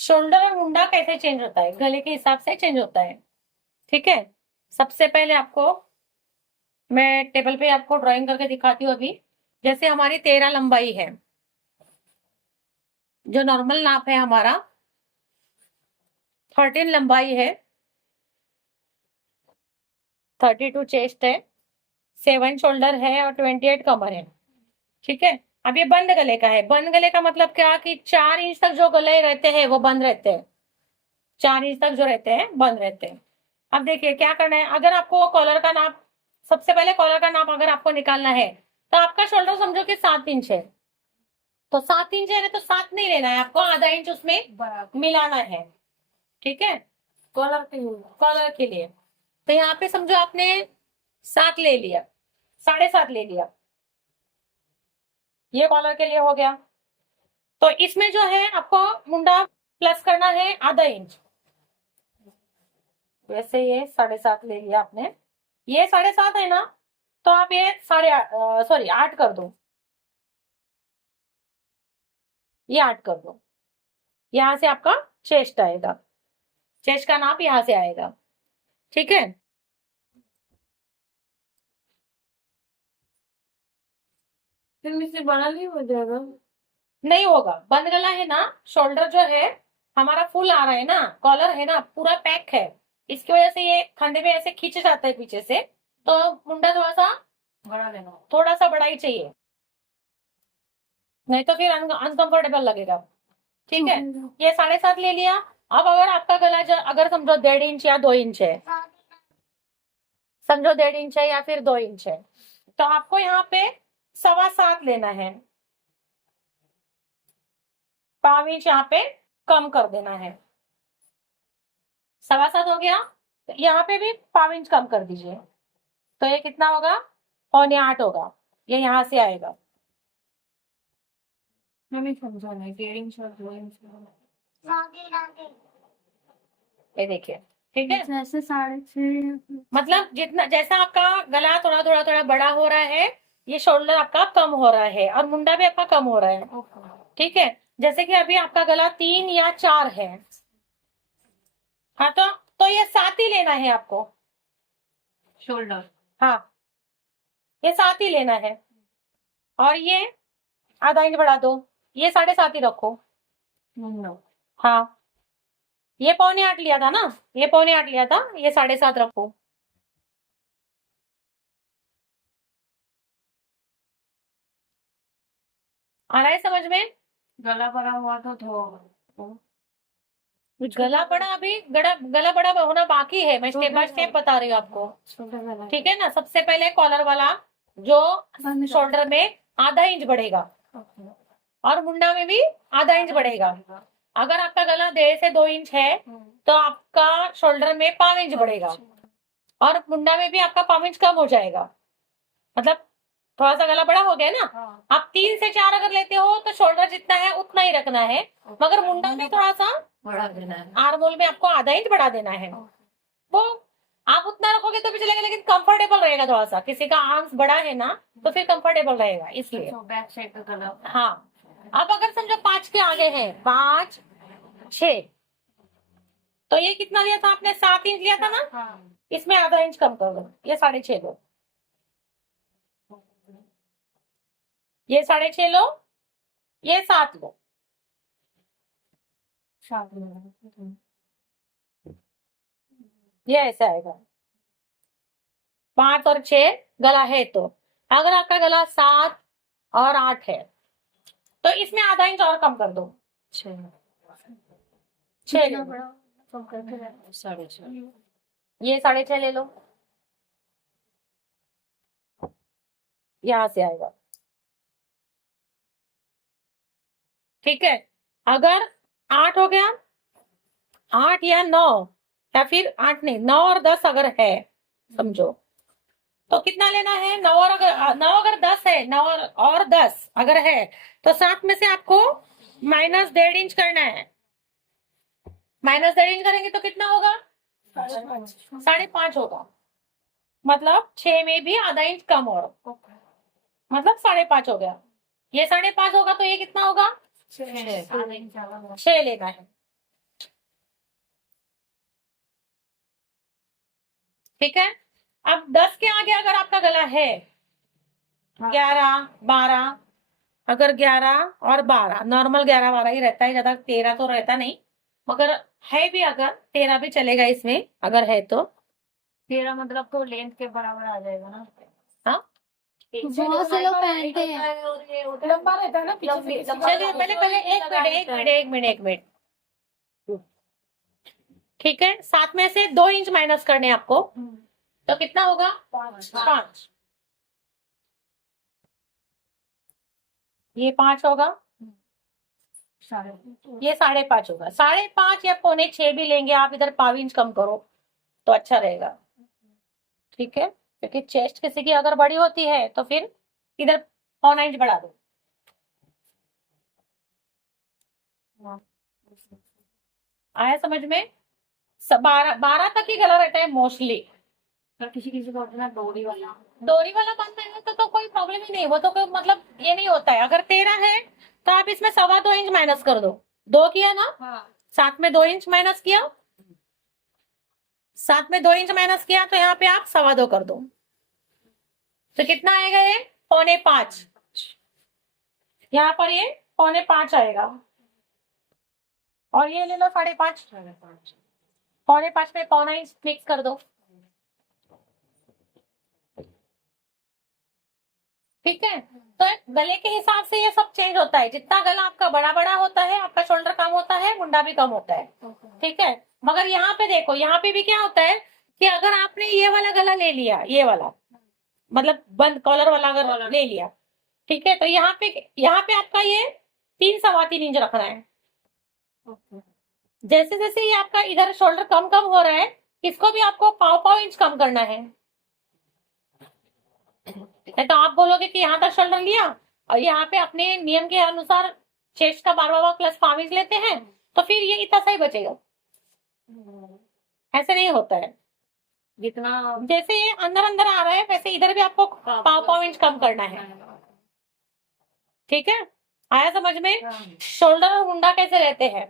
Shoulder और मुंडा कैसे change होता है, गले के हिसाब से चेंज होता है। ठीक है, सबसे पहले आपको मैं टेबल पे आपको ड्राइंग करके दिखाती हूँ अभी। जैसे हमारी 13 लंबाई है, जो नॉर्मल नाप है हमारा। 13 लंबाई है, 32 चेस्ट है, 7 शोल्डर है और 28 कमर है। ठीक है, अब ये बंद गले का है। बंद गले का मतलब क्या कि 4 इंच तक जो गले रहते हैं वो बंद रहते हैं। 4 इंच तक जो रहते हैं बंद रहते हैं। अब देखिए क्या करना है। अगर आपको कॉलर का नाप, सबसे पहले कॉलर का नाप अगर आपको निकालना है तो आपका शोल्डर समझो कि 7 इंच है, तो 7 इंच है तो 7 नहीं लेना है आपको, आधा इंच उसमें मिलाना है। ठीक है, कॉलर के लिए, कॉलर के लिए। तो यहाँ पे समझो आपने 7 ले लिया, 7.5 ले लिया, ये कॉलर के लिए हो गया। तो इसमें जो है आपको मुंडा प्लस करना है आधा इंच। वैसे ये 7.5 ले लिया आपने, ये 7.5 है ना, तो आप ये 8 कर दो, ये 8 कर दो। यहां से आपका चेस्ट आएगा, चेस्ट का नाप यहां से आएगा। ठीक है, फिर मुझसे बड़ा नहीं हो जाएगा? नहीं होगा, बंद गला है ना, शोल्डर जो है हमारा फुल आ रहा है ना, कॉलर है ना पूरा पैक है, इसकी वजह से ये कंधे पे ऐसे खींच जाता है पीछे से, तो मुंडा थोड़ा सा बड़ा लेना, थोड़ा सा बड़ा ही चाहिए, नहीं तो फिर अनकंफर्टेबल लगेगा। ठीक है, ये 7.5 ले लिया। अब अगर आपका गला अगर समझो 1.5 इंच या 2 इंच है, समझो 1.5 इंच है या फिर 2 इंच है, तो आपको यहाँ पे 7.25 लेना है, 5 इंच यहाँ पे कम कर देना है। 7.25 हो गया, तो यहाँ पे भी 5 इंच कम कर दीजिए, तो ये कितना होगा, 7.25 होगा, ये यहाँ से आएगा। हमें समझाना है 1.5 इंच और 2 इंच। ये देखिए, ठीक है, जैसे 6.5। मतलब जितना जैसा आपका गला थोड़ा थोड़ा थोड़ा बड़ा हो रहा है, ये शोल्डर आपका कम हो रहा है और मुंडा भी आपका कम हो रहा है। ठीक है, जैसे कि अभी आपका गला 3 या 4 है, हाँ तो ये 7 ही लेना है आपको, शोल्डर। हाँ ये 7 ही लेना है। और ये आधा इंच बढ़ा दो, ये 7.5 ही रखो। हाँ, ये 7.25 लिया था ना, ये 7.25 लिया था, ये 7.5 रखो। आ रहा है समझ में? गला बड़ा हुआ तो गला बड़ा अभी गला बड़ा होना बाकी है, मैं स्टेप बाय स्टेप बता रही हूँ आपको। ठीक है ना, सबसे पहले कॉलर वाला जो शोल्डर में आधा इंच बढ़ेगा और मुंडा में भी आधा इंच बढ़ेगा। अगर आपका गला 1.5 से 2 इंच है तो आपका शोल्डर में 5 इंच बढ़ेगा और मुंडा में भी आपका 5 इंच कम हो जाएगा, मतलब थोड़ा सा गला बड़ा हो गया ना। आप 3 से 4 अगर लेते हो तो शोल्डर जितना है उतना ही रखना है, मगर मुंडा में थोड़ा सा बढ़ा देना है। आर्म होल में आपको आधा इंच बढ़ा देना है। वो आप उतना रखोगे तो भी चलेगा, लेकिन कंफर्टेबल रहेगा थोड़ा सा, किसी का आर्म्स बड़ा है ना तो फिर कंफर्टेबल रहेगा इसलिए। बैक साइड का गला। हाँ, अब अगर समझो 5 के आगे है, 5 6, तो ये कितना लिया था आपने, 7 इंच लिया था ना, हाँ। इसमें आधा इंच कम कर दो, ये 6.5 लो, ये 6.5 लो, ये 7 लो, ये ऐसे आएगा। 5 और 6 गला है, तो अगर आपका गला 7 और 8 है तो इसमें आधा इंच और कम कर दो, 6 ले लो, कम करके 6.5। ये 6.5 ले लो, यहां से आएगा। ठीक है, अगर 8 हो गया, 8 या 9, या फिर 8 नहीं 9 और 10 अगर है समझो, तो कितना लेना है, 9 अगर 10 है, 9 और 10 अगर है तो 7 में से आपको -1.5 इंच करना है। -1.5 इंच करेंगे तो कितना होगा, 5.5 होगा, मतलब 6 में भी आधा इंच कम और, मतलब 5.5 हो गया। ये 5.5 होगा तो ये कितना होगा, 6 लेना है। ठीक है। अब 10 के आगे अगर आपका गला है 11, 12, अगर 11 और 12 नॉर्मल 11, 12 ही रहता है, ज्यादा 13 तो रहता नहीं, मगर है भी, अगर 13 भी चलेगा इसमें अगर है तो। 13 मतलब तो लेंथ के बराबर आ जाएगा ना। हाँ, बहुत से लोग पहनते हैं। लंबा रहता है ना चलिए पहले एक मिनट। ठीक है, 7 में से 2 इंच माइनस करने हैं आपको, तो कितना होगा? 5। ये 5 होगा, ये 5.5 होगा। 5.5 या 5.25 भी लेंगे आप, इधर पाव इंच कम करो तो अच्छा रहेगा। ठीक है, क्योंकि चेस्ट किसी की अगर बड़ी होती है तो फिर इधर 1.25 इंच बढ़ा दो। आया समझ में? 12 तक ही गला रहता है मोस्टली। किसी किसी को अपना डोरी वाला बनता है तो कोई प्रॉब्लम ही नहीं, वो तो कोई मतलब ये नहीं होता है। अगर 13 है तो आप इसमें 2.25 इंच माइनस कर दो। 2 किया ना, साथ में 2 इंच माइनस किया, तो यहाँ पे आप 2.25 कर दो, तो कितना आएगा? ये 4.25। यहाँ पर ये 4.25 आएगा, और ये ले लो 5.5। 4.25 में 1.25 इंच मिक्स कर दो। ठीक है, तो गले के हिसाब से ये सब चेंज होता है। जितना गला आपका बड़ा होता है, आपका शोल्डर कम होता है, मुंडा भी कम होता है। ठीक है, मगर यहाँ पे देखो, यहाँ पे भी क्या होता है कि अगर आपने ये वाला गला ले लिया, ये वाला मतलब बंद कॉलर वाला अगर ले लिया, ठीक है, तो यहाँ पे आपका ये 3, 3.25 इंच रखना है। जैसे जैसे ये आपका इधर शोल्डर कम हो रहा है, इसको भी आपको 1.25 इंच कम करना है। तो आप बोलोगे कि यहाँ तक शोल्डर लिया और यहाँ पे अपने नियम के अनुसार चेस्ट का 12 प्लस 5 इंच लेते हैं, तो फिर ये इतना सही बचेगा। ऐसे नहीं होता है। जितना जैसे ये अंदर आ रहा है, वैसे इधर भी आपको 1.25 इंच कम करना है। ठीक है, आया समझ में? शोल्डर और मुंडा कैसे रहते हैं?